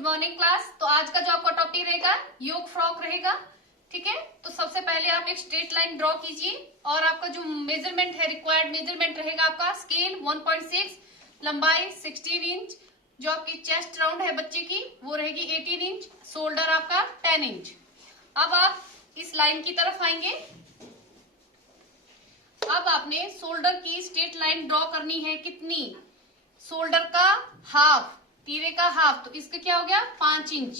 Good morning class. तो आज का जो आपका टॉपिक रहेगा योग फ्रॉक रहेगा। ठीक है, तो सबसे पहले आप एक स्ट्रेट लाइन ड्रॉ कीजिए और आपका जो मेजरमेंट है, रिक्वायर्ड मेजरमेंट रहेगा आपका स्केल 1.6, लंबाई 16 इंच, जो आपकी चेस्ट राउंड है बच्चे की वो रहेगी 18 इंच, शोल्डर आपका 10 इंच। अब आप इस लाइन की तरफ आएंगे। अब आपने शोल्डर की स्ट्रेट लाइन ड्रॉ करनी है। कितनी? शोल्डर का हाफ, तीरे का हाफ, तो इसका क्या हो गया 5 इंच,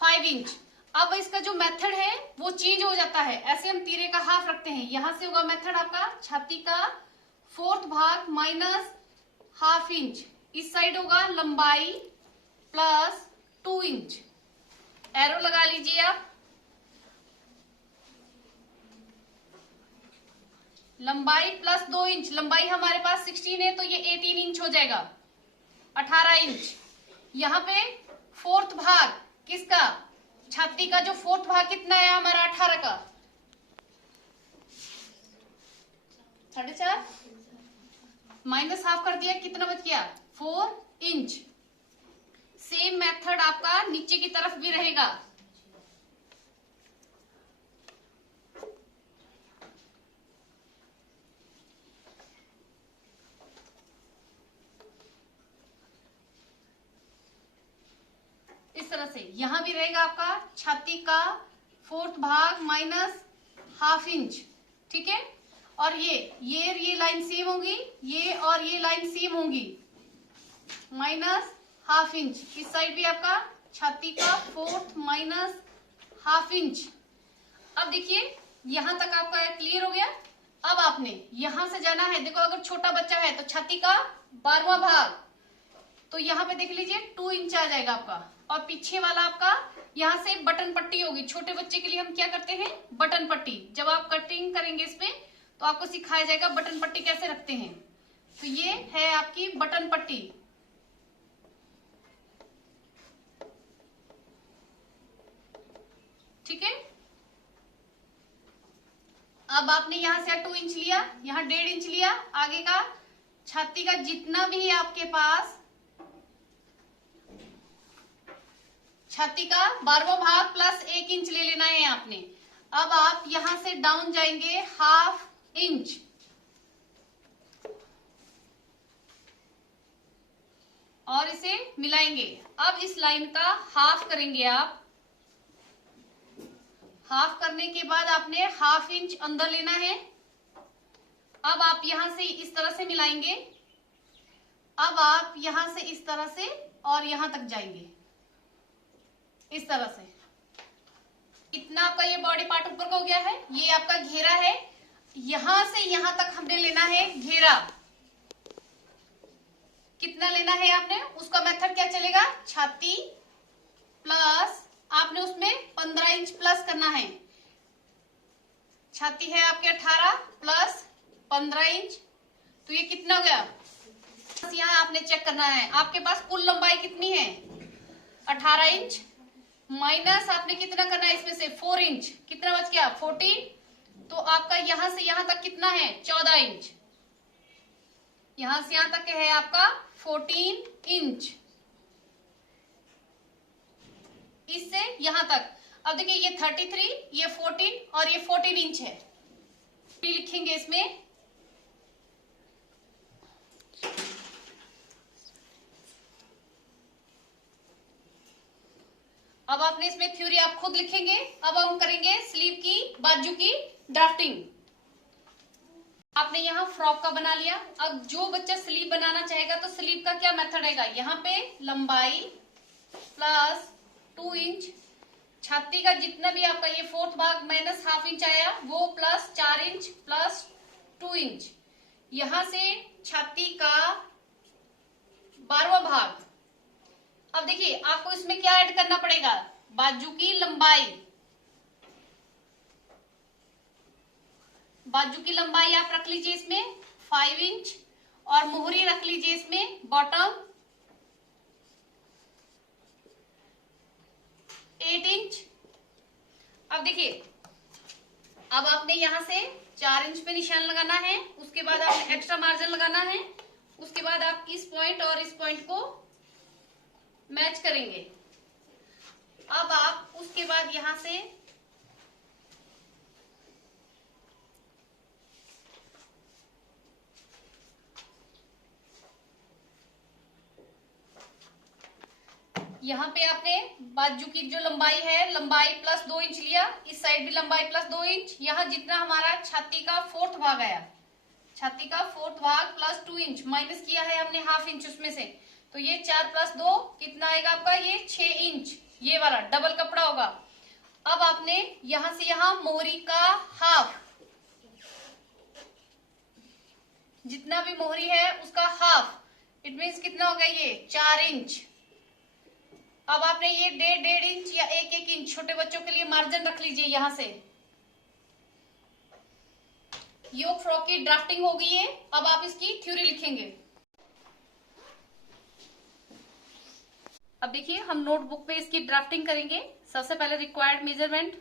5 इंच। अब इसका जो मेथड है वो चेंज हो जाता है। ऐसे हम तीरे का हाफ रखते हैं, यहां से होगा मेथड आपका छाती का 4th भाग माइनस हाफ इंच, इस साइड होगा लंबाई प्लस 2 इंच। एरो लगा लीजिए आप। लंबाई प्लस 2 इंच, लंबाई हमारे पास 16 है तो ये 18 इंच हो जाएगा, 18 इंच। यहाँ पे 4th भाग किसका? छाती का जो 4th भाग कितना है हमारा 18 का 4.5 माइनस हाफ कर दिया, कितना बच गया 4 इंच। सेम मेथड आपका नीचे की तरफ भी रहेगा। इस तरह से यहां भी रहेगा आपका छाती का 4th भाग माइनस हाफ इंच। ठीक है, और ये लाइन सेम होगी, ये और ये लाइन सेम होगी, माइनस हाफ इंच। इस साइड भी आपका छाती का 4th माइनस हाफ इंच। अब देखिए यहां तक आपका क्लियर हो गया। अब आपने यहां से जाना है, देखो अगर छोटा बच्चा है तो छाती का 12वां भाग, तो यहाँ पे देख लीजिए 2 इंच आ जाएगा आपका। और पीछे वाला आपका यहाँ से बटन पट्टी होगी। छोटे बच्चे के लिए हम क्या करते हैं, बटन पट्टी। जब आप कटिंग करेंगे इसमें तो आपको सिखाया जाएगा बटन पट्टी कैसे रखते हैं। तो ये है आपकी बटन पट्टी। ठीक है, अब आपने यहाँ से 2 इंच लिया, यहाँ 1.5 इंच लिया। आगे का छाती का जितना भी आपके पास छाती का 12वां भाग प्लस 1 इंच ले लेना है आपने। अब आप यहां से डाउन जाएंगे हाफ इंच, और इसे मिलाएंगे। अब इस लाइन का हाफ करेंगे आप। हाफ करने के बाद आपने हाफ इंच अंदर लेना है। अब आप यहां से इस तरह से मिलाएंगे। अब आप यहां से इस तरह से और यहां तक जाएंगे, इस तरह से। इतना आपका ये बॉडी पार्ट ऊपर का हो गया है। ये आपका घेरा है, यहां से यहां तक हमने लेना है घेरा। कितना लेना है आपने, उसका मेथड क्या चलेगा, छाती प्लस आपने उसमें 15 इंच प्लस करना है। छाती है आपके 18 प्लस 15 इंच, तो ये कितना हो गया। यहाँ आपने चेक करना है आपके पास कुल लंबाई कितनी है 18 इंच, माइनस आपने कितना करना है इसमें से 4 इंच, कितना बच गया 14। तो आपका यहां से यहां तक कितना है 14 इंच। यहां से यहां तक है आपका 14 इंच, इससे यहां तक। अब देखिए ये 33, ये 14 और ये 14 इंच है। लिखेंगे इसमें। अब आपने इसमें थ्योरी आप खुद लिखेंगे। अब हम करेंगे स्लीव की, बाजू की ड्राफ्टिंग। आपने यहाँ फ्रॉक का बना लिया। अब जो बच्चा स्लीव बनाना चाहेगा तो स्लीव का क्या मेथड रहेगा, यहाँ पे लंबाई प्लस 2 इंच, छाती का जितना भी आपका ये 4th भाग माइनस हाफ इंच आया वो प्लस 4 इंच प्लस 2 इंच। यहां से छाती का 12वां भाग। अब देखिए आपको इसमें क्या ऐड करना पड़ेगा, बाजू की लंबाई। बाजू की लंबाई आप रख लीजिए इसमें 5 इंच, और मोहरी रख लीजिए इसमें बॉटम 8 इंच। अब देखिए, अब आपने यहां से 4 इंच पे निशान लगाना है, उसके बाद आपने एक्स्ट्रा मार्जिन लगाना है, उसके बाद आप इस पॉइंट और इस पॉइंट को मैच करेंगे। अब आप उसके बाद यहां से यहाँ पे आपने बाजू की जो लंबाई है, लंबाई प्लस 2 इंच लिया, इस साइड भी लंबाई प्लस 2 इंच, यहाँ जितना हमारा छाती का फोर्थ भाग आया, छाती का फोर्थ भाग प्लस 2 इंच माइनस किया है हमने हाफ इंच उसमें से, तो ये 4 प्लस 2 कितना आएगा आपका, ये 6 इंच, ये वाला डबल कपड़ा होगा। अब आपने यहां से यहां मोहरी का हाफ, जितना भी मोहरी है उसका हाफ, इट मीन्स कितना हो गया, ये 4 इंच। अब आपने ये 1.5 इंच या 1 इंच छोटे बच्चों के लिए मार्जिन रख लीजिए। यहां से योक फ्रॉक की ड्राफ्टिंग हो गई है, अब आप इसकी थ्योरी लिखेंगे। अब देखिए हम नोटबुक पे इसकी ड्राफ्टिंग करेंगे। सबसे पहले रिक्वायर्ड मेजरमेंट,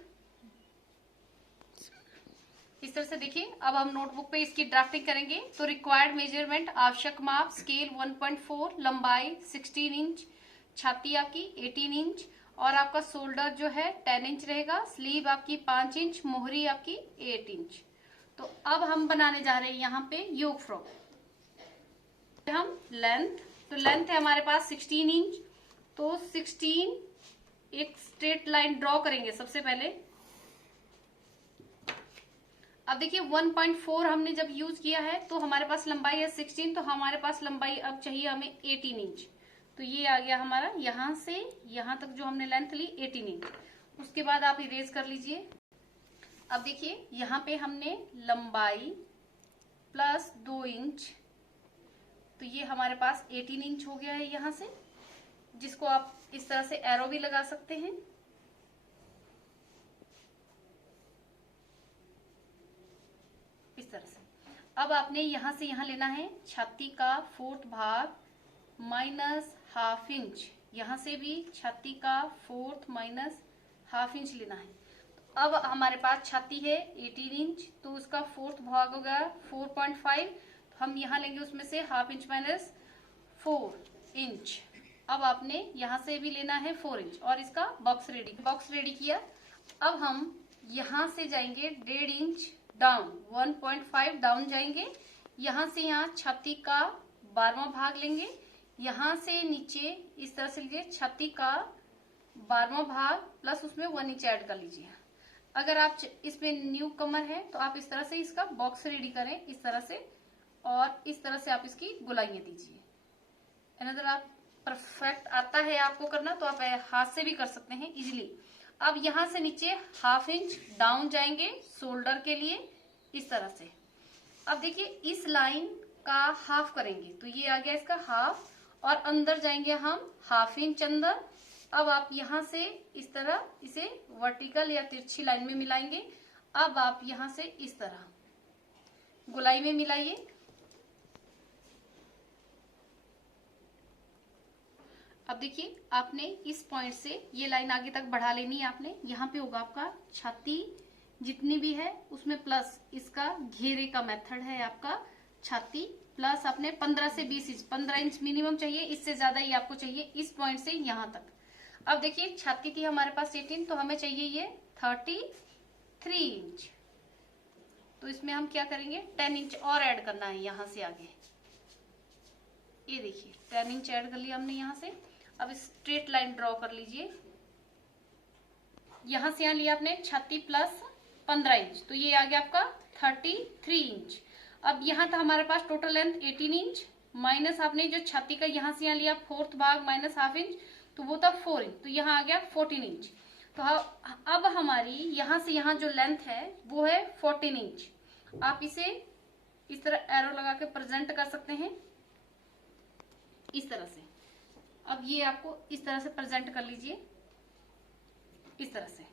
इस तरह से देखिए, अब हम नोटबुक पे इसकी ड्राफ्टिंग करेंगे। तो रिक्वायर्ड मेजरमेंट, आवश्यक माप, स्केल 1.4, लंबाई 16 इंच, छाती आपकी 18 इंच और आपका शोल्डर जो है 10 इंच रहेगा, स्लीव आपकी 5 इंच, मोहरी आपकी 8 इंच। तो अब हम बनाने जा रहे हैं यहाँ पे योक फ्रॉक। हम लेंथ, तो लेंथ है हमारे पास 16 इंच, तो 16 एक स्ट्रेट लाइन ड्रॉ करेंगे सबसे पहले। अब देखिए 1.4 हमने जब यूज किया है तो हमारे पास लंबाई है 16, तो हमारे पास लंबाई अब चाहिए हमें 18 इंच। तो ये आ गया हमारा यहां से यहां तक जो हमने लेंथ ली 18 इंच। उसके बाद आप इरेज कर लीजिए। अब देखिए यहाँ पे हमने लंबाई प्लस 2 इंच, तो ये हमारे पास 18 इंच हो गया है यहां से, जिसको आप इस तरह से एरो भी लगा सकते हैं। इस तरह से अब आपने यहां से यहां लेना है छाती का फोर्थ भाग माइनस हाफ इंच, यहां से भी छाती का फोर्थ माइनस हाफ इंच लेना है। अब हमारे पास छाती है 18 इंच, तो उसका फोर्थ भाग होगा 4.5, तो हम यहां लेंगे उसमें से हाफ इंच माइनस 4 इंच। अब आपने यहां से भी लेना है 4 इंच और इसका बॉक्स रेडी किया। अब हम यहां से जाएंगे 1.5 इंच डाउन, 1.5 डाउन जाएंगे, यहां से यहां छाती का 12वां भाग लेंगे, यहां से नीचे इस तरह से लीजिए छाती का 12वां भाग प्लस उसमें 1 इंच ऐड कर लीजिए। अगर आप इसमें न्यू कमर है तो आप इस तरह से इसका बॉक्स रेडी करें, इस तरह से, और इस तरह से आप इसकी गोलाइयां दीजिए। अगर आप परफेक्ट आता है आपको करना तो आप हाथ से भी कर सकते हैं इजिली। अब यहां से नीचे हाफ इंच डाउन जाएंगे शोल्डर के लिए, इस तरह से। अब देखिए इस लाइन का हाफ करेंगे, तो ये आ गया इसका हाफ, और अंदर जाएंगे हम हाफ इंच अंदर। अब आप यहां से इस तरह इसे वर्टिकल या तिरछी लाइन में मिलाएंगे। अब आप यहां से इस तरह गोलाई में मिलाइए। अब देखिए आपने इस पॉइंट से ये लाइन आगे तक बढ़ा लेनी है आपने। यहाँ पे होगा आपका छाती जितनी भी है उसमें प्लस इसका घेरे का मेथड है आपका छाती, प्लस आपने 15 से 20 इंच, 15 इंच मिनिमम चाहिए, इससे ज्यादा ही आपको चाहिए इस पॉइंट से यहां तक। अब देखिए छाती थी हमारे पास 18, तो हमें चाहिए ये 33 इंच, तो इसमें हम क्या करेंगे 10 इंच और ऐड करना है यहां से आगे। ये देखिए 10 इंच ऐड कर लिया हमने यहां से। अब स्ट्रेट लाइन ड्रॉ कर लीजिए, यहां से यहां लिया आपने छाती प्लस 15 इंच, तो ये आ गया आपका 33 इंच। अब यहाँ था हमारे पास टोटल लेंथ 18 इंच माइनस आपने जो छाती का यहाँ से यहाँ लिया फोर्थ भाग माइनस हाफ इंच, तो वो था 4 इंच, तो यहाँ आ गया 14 इंच। तो अब हमारी यहाँ से यहाँ जो लेंथ है वो है 14 इंच। आप इसे इस तरह एरो लगा के प्रेजेंट कर सकते हैं इस तरह से। अब ये आपको इस तरह से प्रेजेंट कर लीजिए, इस तरह से।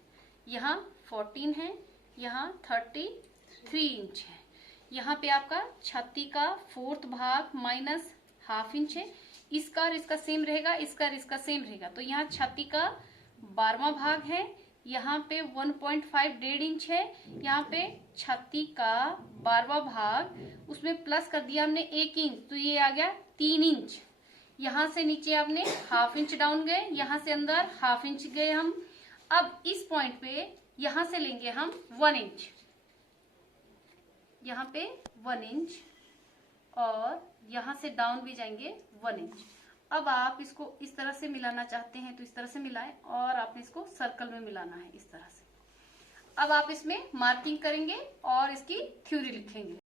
यहाँ 14 है, यहाँ 33 इंच है, यहाँ पे आपका छाती का फोर्थ भाग माइनस हाफ इंच है, इसका और इसका सेम रहेगा, इसका और इसका सेम रहेगा। तो यहाँ छाती का 12वां भाग है, यहाँ पे 1.5 1.5 इंच है, यहाँ पे छाती का 12वां भाग उसमें प्लस कर दिया हमने 1 इंच, तो ये आ गया 3 इंच। यहाँ से नीचे आपने हाफ इंच डाउन गए, यहाँ से अंदर हाफ इंच गए हम। अब इस पॉइंट पे यहाँ से लेंगे हम 1 इंच, यहाँ पे 1 इंच, और यहाँ से डाउन भी जाएंगे 1 इंच। अब आप इसको इस तरह से मिलाना चाहते हैं तो इस तरह से मिलाएं, और आपने इसको सर्कल में मिलाना है इस तरह से। अब आप इसमें मार्किंग करेंगे और इसकी थ्योरी लिखेंगे।